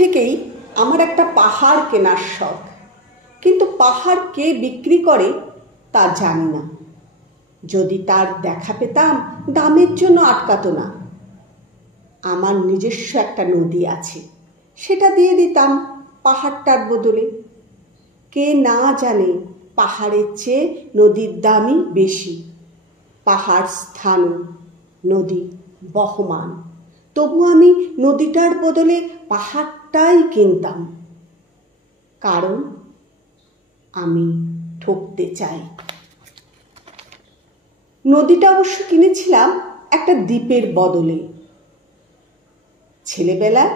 থেকেই আমার একটা পাহাড় কেনার শখ, কিন্তু পাহাড় কে বিক্রি করে তা জানি না। যদি তার দেখা পেতাম দামের জন্য আটকাতো না। আমার নিজস্ব একটা নদী আছে, সেটা দিয়ে দিতাম পাহাড়টার বদলে। কে না জানে পাহাড়ের চেয়ে নদীর দামই বেশি। পাহাড় স্থান, নদী বহমান, তবু আমি নদীটার বদলে পাহাড়টাই কিনতাম, কারণ আমি ঠকতে চাই। নদীটা অবশ্য কিনেছিলাম একটা দ্বীপের বদলে। ছেলেবেলায়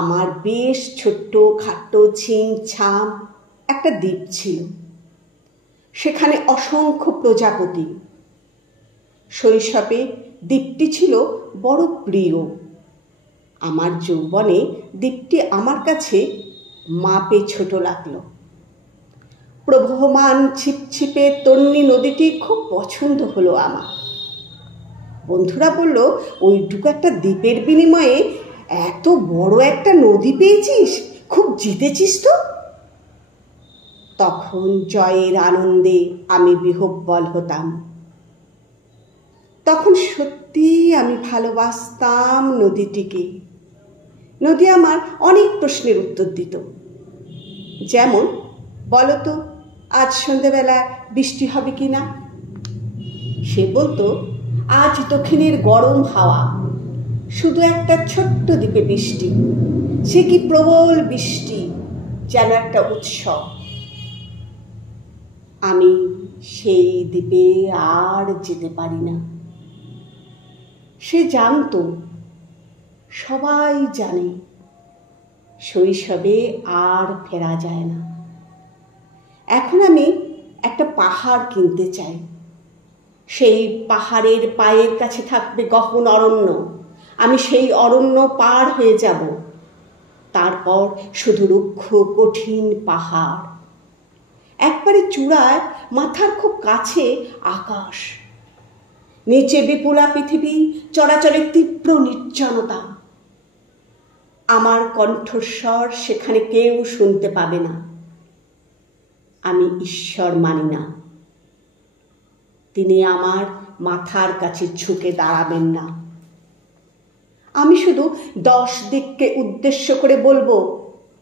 আমার বেশ ছোট্ট খাট্ট ছিমছাম একটা দ্বীপ ছিল, সেখানে অসংখ্য প্রজাপতি। শৈশবে দ্বীপটি ছিল বড় প্রিয়। আমার যৌবনে দ্বীপটি আমার কাছে মাপে ছোট লাগলো। প্রবহমান ছিপছিপে তন্নি নদীটি খুব পছন্দ হলো আমার। বন্ধুরা বলল, ওইটুকু একটা দ্বীপের বিনিময়ে এত বড় একটা নদী পেয়েছিস, খুব জিতেছিস তো। তখন জয়ের আনন্দে আমি বিহ্বল হতাম। তখন সত্যি আমি ভালোবাসতাম নদীটিকে। নদী আমার অনেক প্রশ্নের উত্তর দিত, যেমন, বলতো আজ সন্ধ্যেবেলা বৃষ্টি হবে কি না। সে বলতো, আজ দক্ষিণের গরম হাওয়া, শুধু একটা ছোট্ট দ্বীপে বৃষ্টি, সে কি প্রবল বৃষ্টি, যেন একটা উৎসব। আমি সেই দ্বীপে আর যেতে পারি না। সে জানতো, সবাই জানে, শৈশবে আর ফেরা যায় না। এখন আমি একটা পাহাড় কিনতে চাই। সেই পাহাড়ের পায়ের কাছে থাকবে গহন অরণ্য। আমি সেই অরণ্য পার হয়ে যাব। তারপর শুধু রুক্ষ কঠিন পাহাড়, একবারে চূড়ায়, মাথার খুব কাছে আকাশ, নিচে বিপুলা পৃথিবী, চরাচরের তীব্র নির্জনতা। আমার কণ্ঠস্বর সেখানে কেউ শুনতে পাবে না। আমি ঈশ্বর মানি না, তিনি আমার মাথার কাছে ঝুঁকে দাঁড়াবেন না। আমি শুধু 10 দিককে উদ্দেশ্য করে বলবো,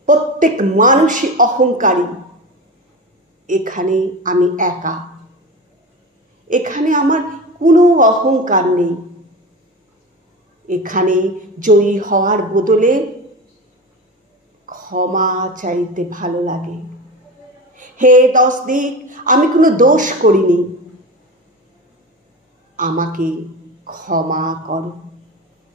প্রত্যেক মানুষই অহংকারী। এখানে আমি একা, এখানে আমার কোনো অহংকার নেই। এখানে জয়ী হওয়ার বদলে ক্ষমা চাইতে ভালো লাগে। হে 10 দিক, আমি কোনো দোষ করিনি, আমাকে ক্ষমা করো।